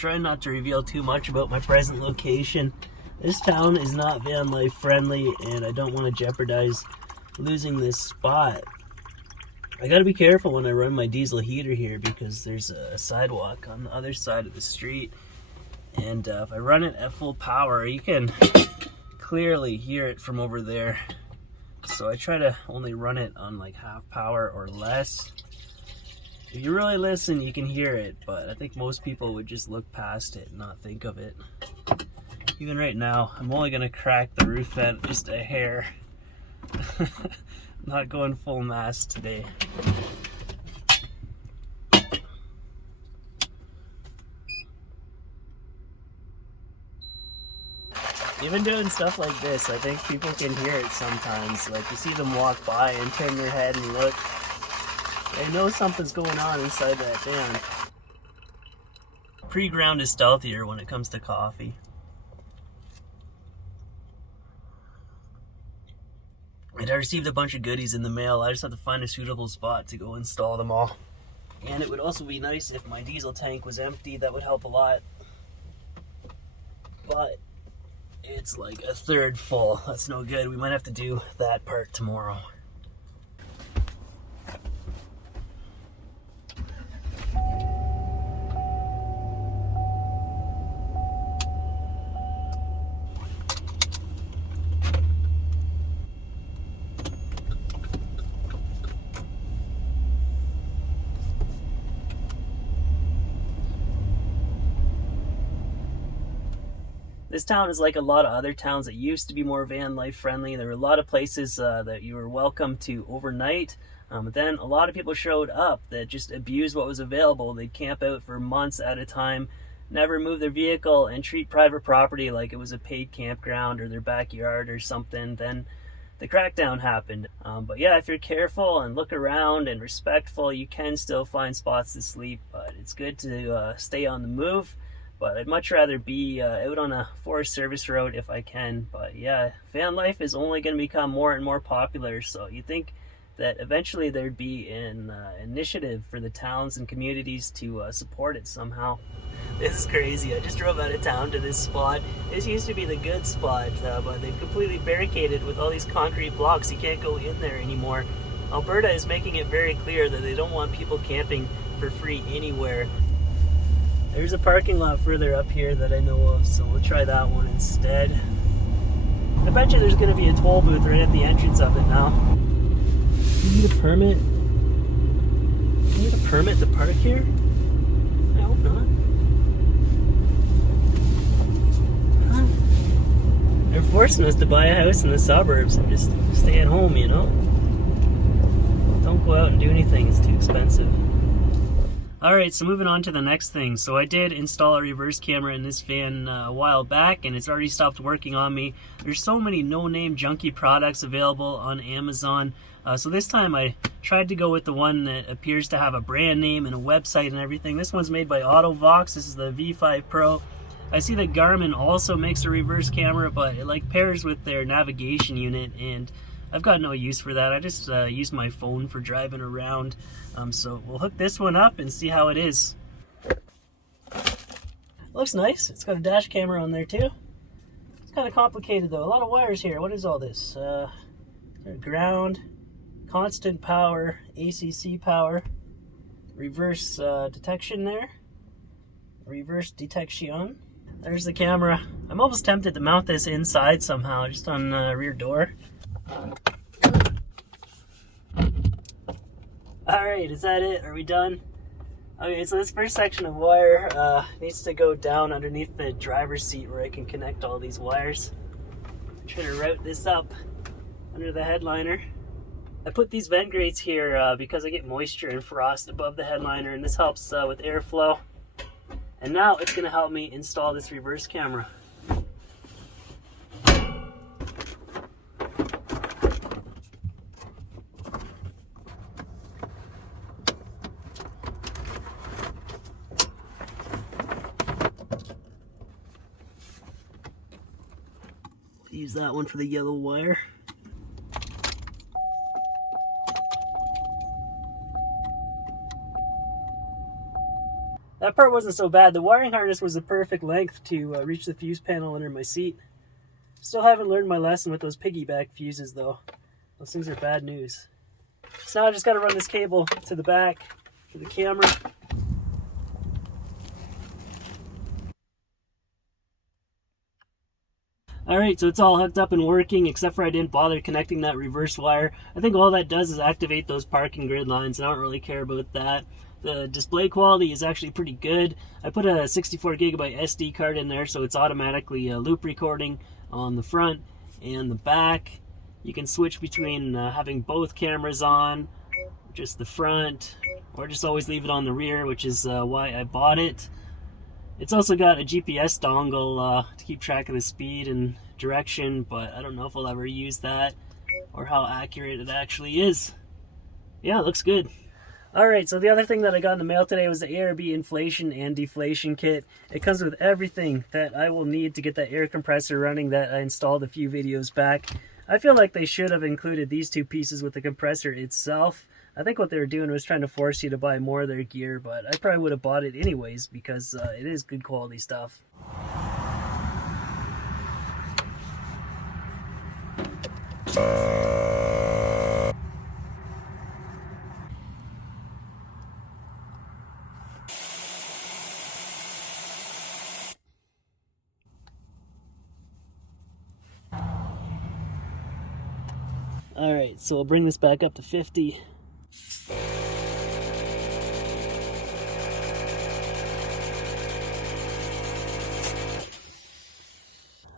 trying not to reveal too much about my present location. This town is not van life friendly, and I don't want to jeopardize losing this spot. I gotta be careful when I run my diesel heater here because there's a sidewalk on the other side of the street, and if I run it at full power, you can clearly hear it from over there. So I try to only run it on like half power or less. If you really listen, you can hear it, but I think most people would just look past it and not think of it. Even right now, I'm only gonna crack the roof vent just a hair. I'm not going full mast today. Even doing stuff like this, I think people can hear it sometimes. Like you see them walk by and turn their head and look. They know something's going on inside that van. Pre-ground is stealthier when it comes to coffee. And I received a bunch of goodies in the mail. I just have to find a suitable spot to go install them all. And it would also be nice if my diesel tank was empty. That would help a lot. But it's like a third full. That's no good. We might have to do that part tomorrow. This town is like a lot of other towns that used to be more van life friendly. There were a lot of places that you were welcome to overnight. But then a lot of people showed up that just abused what was available. They'd camp out for months at a time, never move their vehicle, and treat private property like it was a paid campground or their backyard or something. Then the crackdown happened. But yeah, if you're careful and look around and respectful, you can still find spots to sleep. But it's good to stay on the move. But I'd much rather be out on a Forest Service road if I can. But yeah, van life is only going to become more and more popular. So you think that eventually there'd be an initiative for the towns and communities to support it somehow. This is crazy. I just drove out of town to this spot. This used to be the good spot, but they've completely barricaded with all these concrete blocks. You can't go in there anymore. Alberta is making it very clear that they don't want people camping for free anywhere. There's a parking lot further up here that I know of, so we'll try that one instead. I bet you there's going to be a toll booth right at the entrance of it now. You need a permit? You need a permit to park here? I hope not. Huh? They're forcing us to buy a house in the suburbs and just stay at home, you know? Don't go out and do anything, it's too expensive. Alright, so moving on to the next thing. So I did install a reverse camera in this van a while back, and it's already stopped working on me. There's so many no-name junky products available on Amazon. So this time I tried to go with the one that appears to have a brand name and a website and everything. This one's made by AutoVox. This is the V5 Pro. I see that Garmin also makes a reverse camera, but it like pairs with their navigation unit, and I've got no use for that. I just use my phone for driving around. So we'll hook this one up and see how it is. Looks nice. It's got a dash camera on there too. It's kind of complicated though. A lot of wires here. What is all this? Ground, constant power, ACC power, reverse detection there. Reverse detection. There's the camera. I'm almost tempted to mount this inside somehow, just on the rear door. Alright, is that it? Are we done? Okay, so this first section of wire needs to go down underneath the driver's seat where I can connect all these wires. I'm trying to route this up under the headliner. I put these vent grates here because I get moisture and frost above the headliner, and this helps with airflow. And now it's going to help me install this reverse camera. Use that one for the yellow wire. That that part wasn't so bad. The wiring harness was the perfect length to reach the fuse panel under my seat. Still haven't learned my lesson with those piggyback fuses though. Those things are bad news. So now I just got to run this cable to the back for the camera. Alright, so it's all hooked up and working, except for I didn't bother connecting that reverse wire. I think all that does is activate those parking grid lines, and I don't really care about that. The display quality is actually pretty good. I put a 64 gigabyte SD card in there, so it's automatically loop recording on the front and the back. You can switch between having both cameras on, just the front, or just always leave it on the rear, which is why I bought it. It's also got a GPS dongle to keep track of the speed and direction, but I don't know if I'll ever use that or how accurate it actually is. Yeah, it looks good. Alright, so the other thing that I got in the mail today was the ARB inflation and deflation kit. It comes with everything that I will need to get that air compressor running that I installed a few videos back. I feel like they should have included these two pieces with the compressor itself. I think what they were doing was trying to force you to buy more of their gear, but I probably would have bought it anyways because it is good quality stuff. Alright, so we'll bring this back up to 50.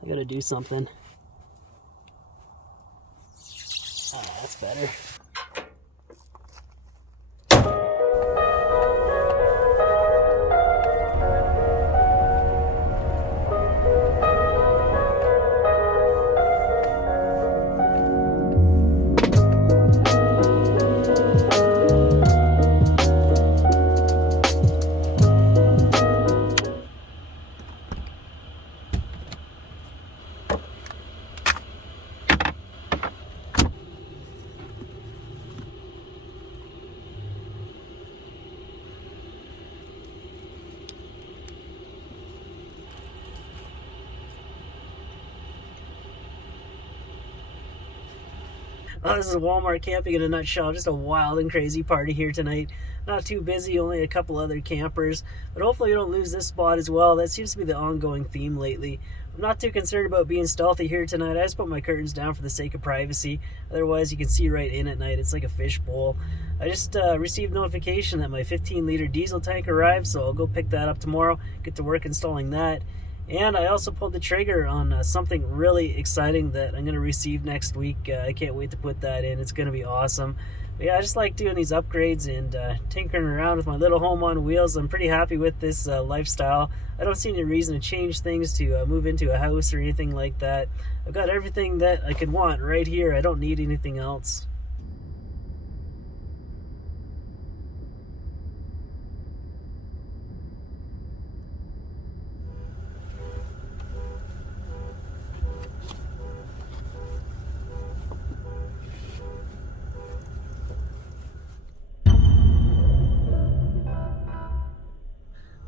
I gotta do something. Ah, that's better. Oh, this is Walmart camping in a nutshell. Just a wild and crazy party here tonight. Not too busy, only a couple other campers. But hopefully you don't lose this spot as well. That seems to be the ongoing theme lately. I'm not too concerned about being stealthy here tonight. I just put my curtains down for the sake of privacy. Otherwise, you can see right in at night. It's like a fishbowl. I just received notification that my 15-liter diesel tank arrived, so I'll go pick that up tomorrow. Get to work installing that. And I also pulled the trigger on something really exciting that I'm going to receive next week. I can't wait to put that in. It's going to be awesome. But yeah, I just like doing these upgrades and tinkering around with my little home on wheels. I'm pretty happy with this lifestyle. I don't see any reason to change things to move into a house or anything like that. I've got everything that I could want right here. I don't need anything else.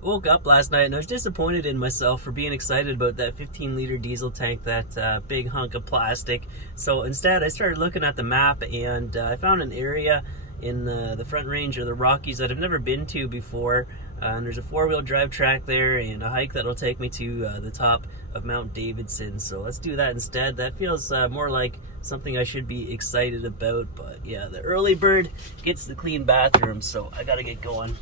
Woke up last night and I was disappointed in myself for being excited about that 15-liter diesel tank, that big hunk of plastic. So instead I started looking at the map and I found an area in the Front Range of the Rockies that I've never been to before. And there's a four-wheel drive track there and a hike that'll take me to the top of Mount Davidson. So let's do that instead. That feels more like something I should be excited about. But yeah, the early bird gets the clean bathroom, so I gotta get going.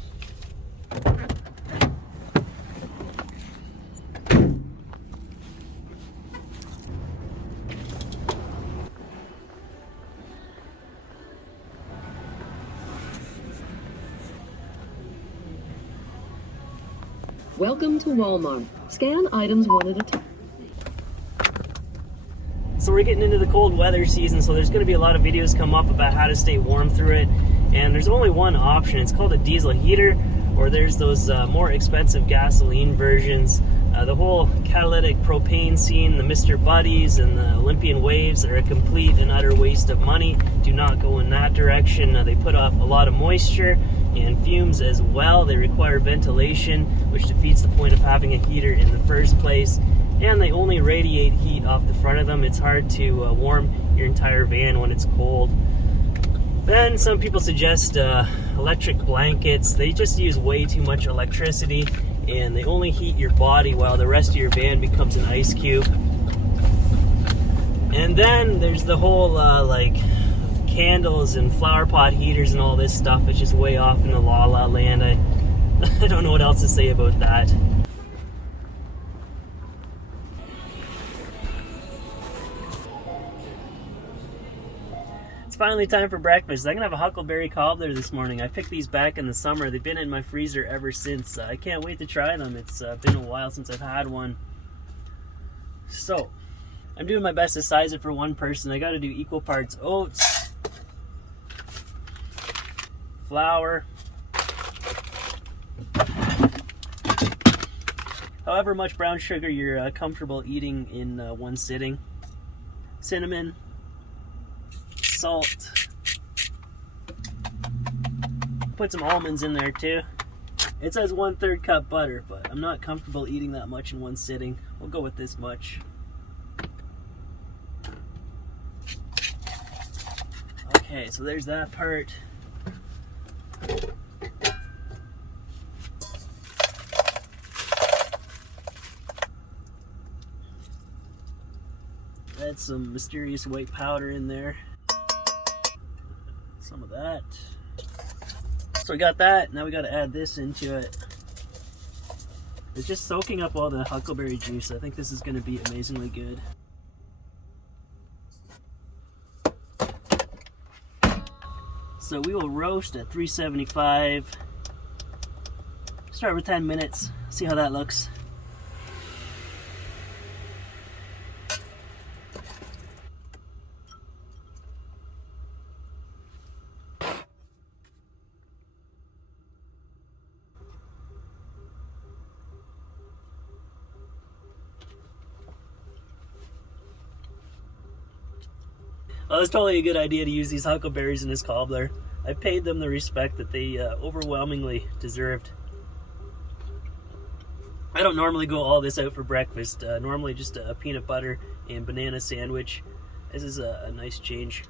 Welcome to Walmart. Scan items one at a time. So we're getting into the cold weather season, so there's going to be a lot of videos come up about how to stay warm through it. And there's only one option. It's called a diesel heater, or there's those more expensive gasoline versions. The whole catalytic propane scene, the Mr. Buddies and the Olympian Waves are a complete and utter waste of money. Do not go in that direction. They put off a lot of moisture and fumes as well. They require ventilation, which defeats the point of having a heater in the first place. And they only radiate heat off the front of them. It's hard to warm your entire van when it's cold. Then some people suggest electric blankets. They just use way too much electricity, and they only heat your body while the rest of your van becomes an ice cube. And then there's the whole like candles and flower pot heaters and all this stuff. It's just way off in the la la land. I don't know what else to say about that. It's finally time for breakfast. I'm gonna have a huckleberry cobbler this morning. I picked these back in the summer. They've been in my freezer ever since. I can't wait to try them. It's been a while since I've had one. So, I'm doing my best to size it for one person. I gotta do equal parts oats, flour, however much brown sugar you're comfortable eating in one sitting, cinnamon, salt, put some almonds in there too. It says 1/3 cup butter, but I'm not comfortable eating that much in one sitting. We'll go with this much. Okay, so there's that part. Add some mysterious white powder in there. Some of that. So we got that. Now we got to add this into it. It's just soaking up all the huckleberry juice. I think this is going to be amazingly good. So we will roast at 375. Start with 10 minutes. See how that looks. Well, it's totally a good idea to use these huckleberries in this cobbler. I paid them the respect that they overwhelmingly deserved. I don't normally go all this out for breakfast. Normally just a peanut butter and banana sandwich. This is a nice change.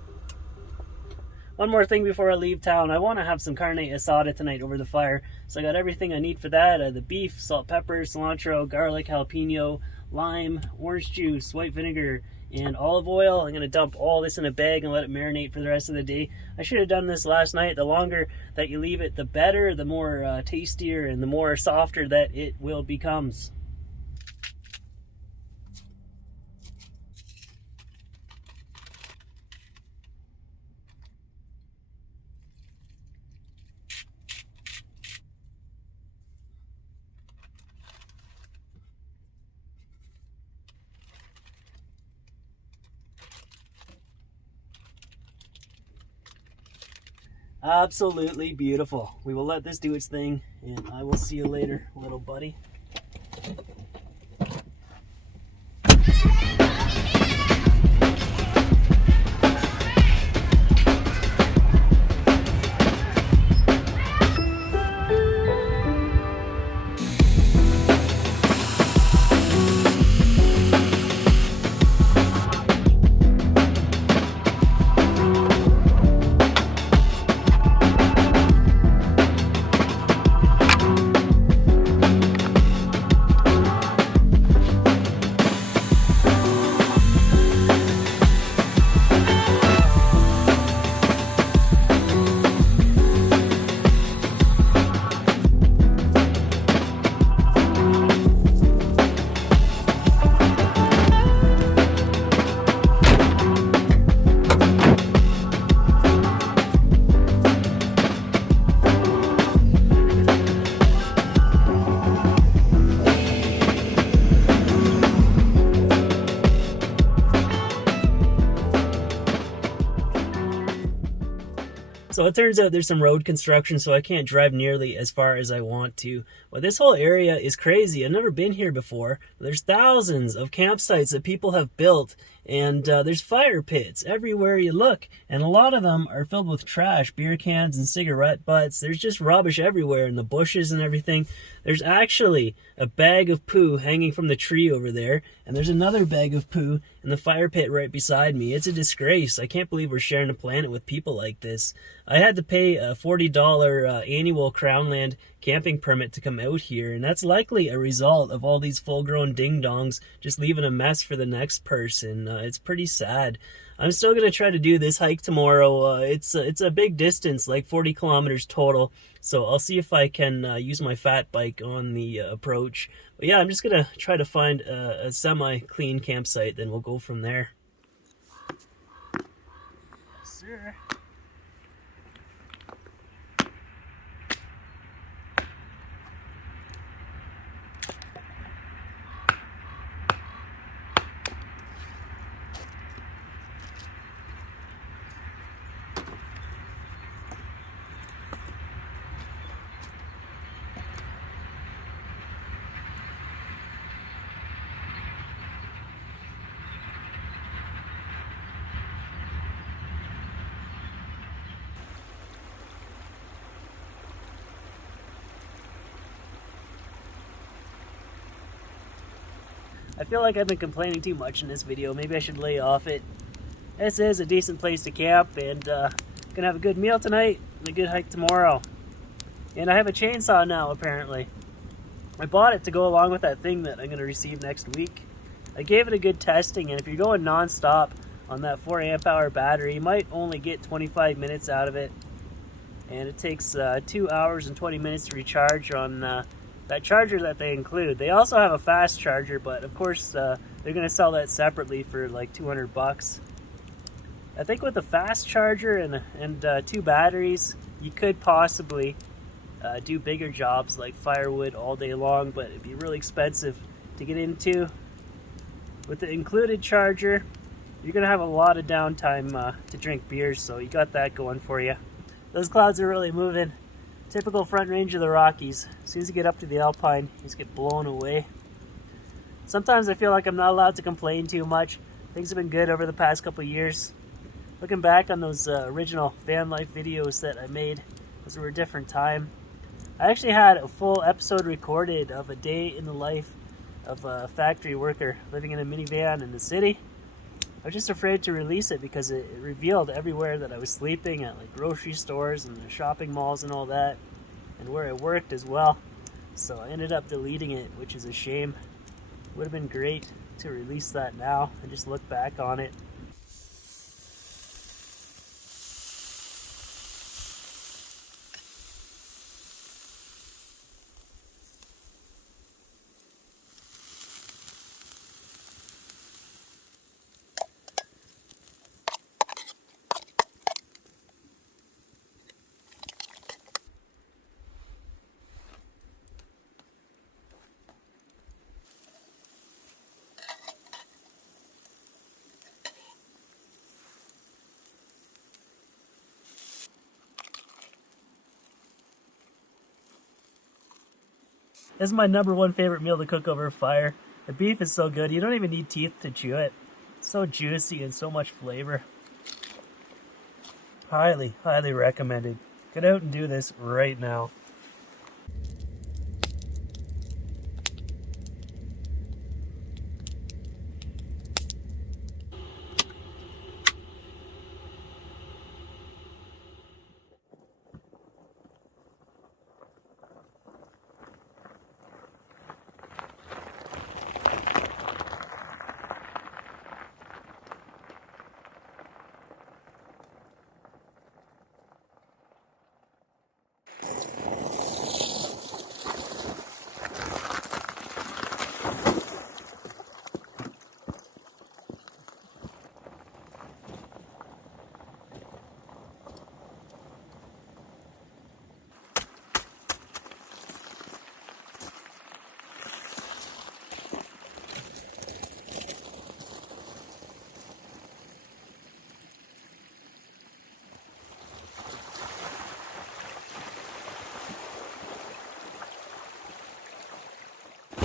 One more thing before I leave town. I want to have some carne asada tonight over the fire. So I got everything I need for that. The beef, salt, pepper, cilantro, garlic, jalapeno, lime, orange juice, white vinegar, and olive oil. I'm going to dump all this in a bag and let it marinate for the rest of the day. I should have done this last night. The longer that you leave it, the better, the more tastier and the more softer that it will becomes. Absolutely beautiful. We will let this do its thing, and I will see you later, little buddy. So it turns out there's some road construction, so I can't drive nearly as far as I want to. But this whole area is crazy. I've never been here before. There's thousands of campsites that people have built, and there's fire pits everywhere you look. And a lot of them are filled with trash, beer cans and cigarette butts. There's just rubbish everywhere in the bushes and everything. There's actually a bag of poo hanging from the tree over there, and there's another bag of poo in the fire pit right beside me. It's a disgrace. I can't believe we're sharing a planet with people like this. I had to pay a $40 annual Crownland camping permit to come out here, and that's likely a result of all these full-grown ding-dongs just leaving a mess for the next person. It's pretty sad. I'm still going to try to do this hike tomorrow. It's a big distance, like 40 kilometers total, so I'll see if I can use my fat bike on the approach. But yeah, I'm just going to try to find a semi-clean campsite, then we'll go from there. Yes, sir. I feel like I've been complaining too much in this video. Maybe I should lay off it. This is a decent place to camp, and gonna have a good meal tonight and a good hike tomorrow. And I have a chainsaw now, apparently. I bought it to go along with that thing that I'm gonna receive next week. I gave it a good testing, and if you're going non-stop on that 4 amp hour battery, you might only get 25 minutes out of it. And it takes 2 hours and 20 minutes to recharge on that charger that they include. They also have a fast charger, but of course they're going to sell that separately for like $200. I think with a fast charger and 2 batteries, you could possibly do bigger jobs like firewood all day long, but it'd be really expensive to get into. With the included charger, you're going to have a lot of downtime to drink beers, so you got that going for you. Those clouds are really moving. Typical front range of the Rockies. As soon as you get up to the Alpine, you just get blown away. Sometimes I feel like I'm not allowed to complain too much. Things have been good over the past couple years. Looking back on those original van life videos that I made, those were a different time. I actually had a full episode recorded of a day in the life of a factory worker living in a minivan in the city. I was just afraid to release it because it revealed everywhere that I was sleeping at, like grocery stores and the shopping malls and all that, and where I worked as well. So I ended up deleting it, which is a shame. It would have been great to release that now and just look back on it. This is my #1 favorite meal to cook over a fire. The beef is so good, you don't even need teeth to chew it. It's so juicy and so much flavor. Highly, highly recommended. Get out and do this right now.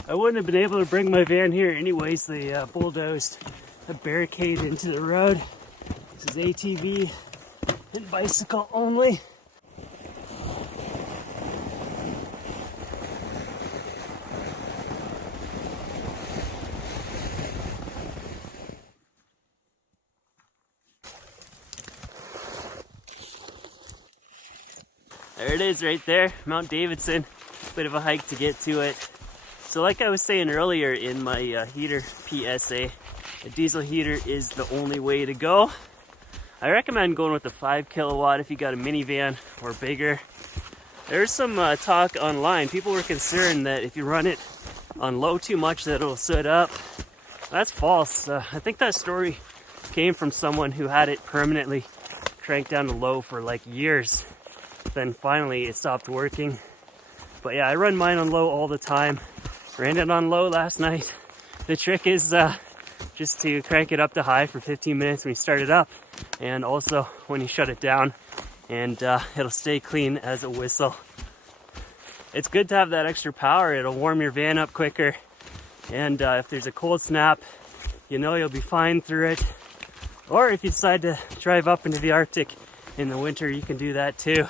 I wouldn't have been able to bring my van here anyways. They bulldozed a barricade into the road. This is ATV and bicycle only. There it is right there, Mount Davidson. Bit of a hike to get to it. So like I was saying earlier in my heater PSA, a diesel heater is the only way to go. I recommend going with the 5 kilowatt if you got a minivan or bigger. There's some talk online. People were concerned that if you run it on low too much that it'll soot up. That's false. I think that story came from someone who had it permanently cranked down to low for like years. Then finally it stopped working. But yeah, I run mine on low all the time. Ran it on low last night. The trick is just to crank it up to high for 15 minutes when you start it up, and also when you shut it down, and it'll stay clean as a whistle. It's good to have that extra power. It'll warm your van up quicker, and if there's a cold snap, you know you'll be fine through it. Or if you decide to drive up into the Arctic in the winter, you can do that too.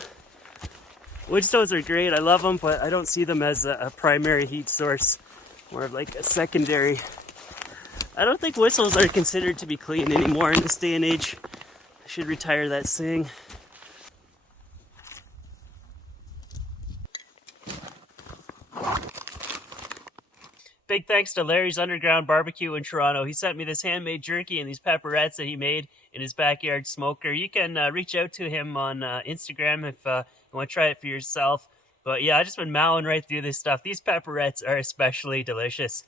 Wood stoves are great, I love them, but I don't see them as a primary heat source, more of like a secondary. I don't think whistles are considered to be clean anymore in this day and age. I should retire that saying. Big thanks to Larry's Underground Barbecue in Toronto. He sent me this handmade jerky and these pepperettes that he made in his backyard smoker. You can reach out to him on Instagram if you want to try it for yourself. But yeah, I've just been mowing right through this stuff. These pepperettes are especially delicious.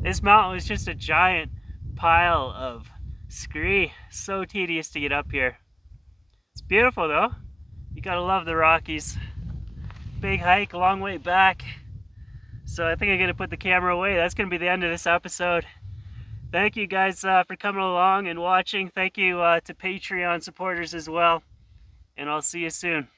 This mountain was just a giant pile of scree. So tedious to get up here. It's beautiful though. You gotta love the Rockies. Big hike, a long way back. So I think I'm gonna put the camera away. That's gonna be the end of this episode. Thank you guys for coming along and watching. Thank you to Patreon supporters as well. And I'll see you soon.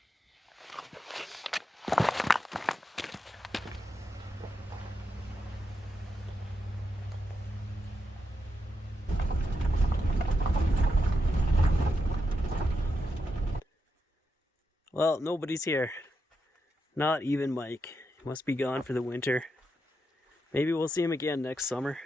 Well, nobody's here. Not even Mike. He must be gone for the winter. Maybe we'll see him again next summer.